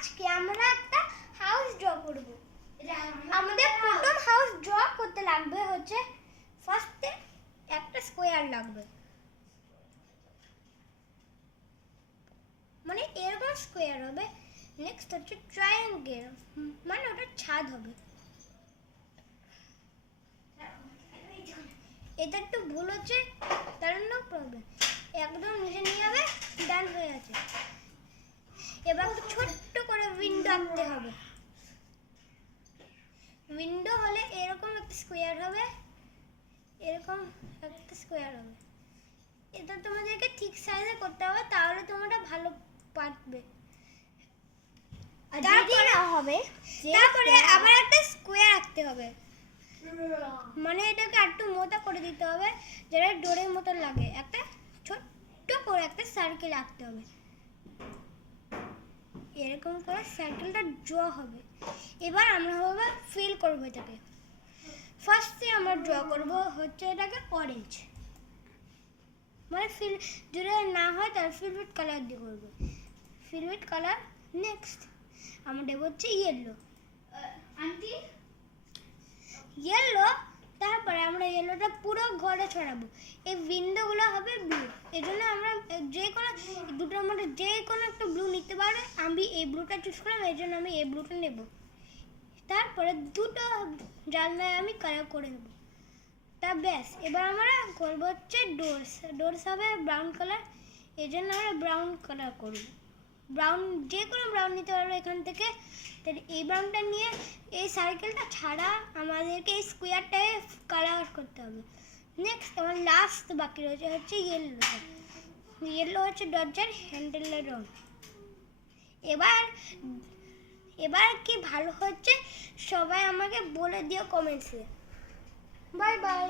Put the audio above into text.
আজকে আমরা একটা হাউস ড্র করব। আমাদের প্রথম হাউস ড্র করতে লাগবে হচ্ছে ফার্স্টে একটা স্কোয়ার লাগবে। মানে এরকম স্কোয়ার হবে। নেক্সট হচ্ছে ট্রায়াঙ্গেল মানে ওটা ছাদ হবে। এটা একটু ভুল হচ্ছে, তার নো প্রবলেম একদম নিচে নিয়ে যাবে ডান হয়ে আছে এবার একটু ছোট্ট করে উইন্ডো আঁকতে হবে উইন্ডো হলে এরকম একটা স্কোয়ার হবে। এরকম একটা স্কোয়ার হবে। এটা তোমাদেরকে ঠিক সাইজে করতে হবে তাহলে তোমরা ভালো পারবে। তারপরে হবে তারপরে আবার একটা স্কোয়ার আঁকতে হবে। মানে এটাকে একটু মোটা করে দিতে হবে যেটা ডোরের মতো লাগে। একটা ছোট্ট করে একটা সার্কেল আঁকতে হবে। এরকম করে সার্কেলটা ড্র হবে। এবার আমরা হবে ফিল করব এটাকে। ফার্স্টে আমরা ড্র করব হচ্ছে এটাকে অরেঞ্জ মানে ফিল যদি না হয় তার ফিলভিট কালার দিয়ে করব। ফিলভিট কালার নেক্সট আমরা দেবো হচ্ছে ইয়েলো আন্টি ইয়েলো তারপরে আমরা ইয়েলোটা পুরো ঘরে ছড়াবো। এই উইন্ডোগুলো হবে ব্লু এই জন্য আমরা যে কোনো, দুটোর মধ্যে যে কোনো একটা ব্লু নিতে পারবে। আমি এই ব্লুটা চুজ করলাম এই জন্য আমি এই ব্লুটা নেব। তারপরে দুটো জানলায় আমি কালার করে নেব। তা ব্যাস, এবার আমরা করব হচ্ছে ডোরস ডোরস হবে ব্রাউন কালার এই জন্য আমরা ব্রাউন কালার করব। ব্রাউন যে কোনো ব্রাউন নিতে পারব এখান থেকে। তাহলে এই ব্রাউনটা নিয়ে এই সার্কেলটা ছাড়া আমাদেরকে এই স্কোয়ারটায় কালার করতে হবে। নেক্সট আমার লাস্ট বাকি রয়েছে, হচ্ছে ইয়েলো ইয়েলো হচ্ছে দরজার হ্যান্ডেলের রং এবার এবার কি ভালো হচ্ছে, সবাই আমাকে বলে দিও কমেন্টসে বাই বাই